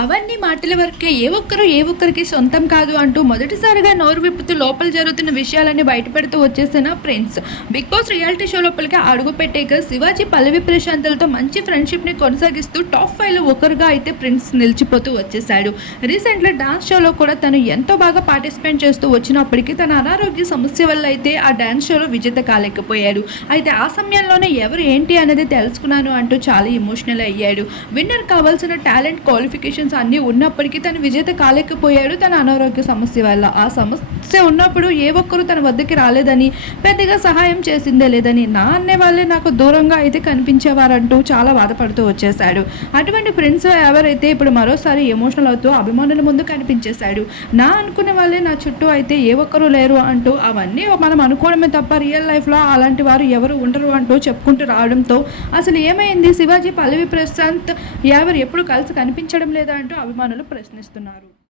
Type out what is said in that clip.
అవన్నీ మాటల వరకే ఏ ఒక్కరు ఏ ఒక్కరికి సొంతం కాదు అంటూ మొదటిసారిగా నోరు విప్పుతూ లోపల జరుగుతున్న విషయాలన్నీ బయటపెడుతూ వచ్చేసిన prince. Bigg Boss reality show లోపలికి అడుగు పెట్టాక శివాజీ పల్లవి ప్రశాంతులతో మంచి ఫ్రెండ్షిప్ని కొనసాగిస్తూ టాప్ ఫైవ్లో ఒకరుగా అయితే ప్రిన్స్ నిలిచిపోతూ వచ్చేసాడు రీసెంట్గా డాన్స్ షోలో కూడా తను ఎంతో బాగా పార్టిసిపేట్ చేస్తూ వచ్చినప్పటికీ తన అనారోగ్య సమస్య వల్ల అయితే ఆ డాన్స్ షోలో విజేత కాలేకపోయాడు. అయితే ఆ సమయంలోనే ఎవరు ఏంటి అనేది తెలుసుకున్నాను అంటూ చాలా ఎమోషనల్ అయ్యాడు. విన్నర్ కావాల్సిన టాలెంట్ క్వాలిఫికేషన్ ఆప్షన్స్ అన్నీ ఉన్నప్పటికీ తను విజేత కాలేకపోయాడు తన అనారోగ్య సమస్య వల్ల. ఆ సమస్య ఉన్నప్పుడు ఏ ఒక్కరు తన వద్దకి రాలేదని పెద్దగా సహాయం చేసిందే లేదని నా అన్నే వాళ్ళే నాకు దూరంగా అయితే కనిపించేవారంటూ చాలా బాధపడుతూ వచ్చేశాడు. అటువంటి ఫ్రెండ్స్ ఎవరైతే ఇప్పుడు మరోసారి ఎమోషనల్ అవుతూ అభిమానుల ముందు కనిపించేశాడు నా అనుకునే వాళ్ళే నా చుట్టూ అయితే ఏ ఒక్కరు లేరు అంటూ అవన్నీ మనం అనుకోవడమే తప్ప రియల్ లైఫ్లో అలాంటి వారు ఎవరు ఉండరు అంటూ చెప్పుకుంటూ రావడంతో అసలు ఏమైంది? శివాజీ పల్లవి ప్రశాంత్ ఎవరు ఎప్పుడు కలిసి కనిపించడం లేదు? అంటూ అభిమానులు ప్రశ్నిస్తున్నారు.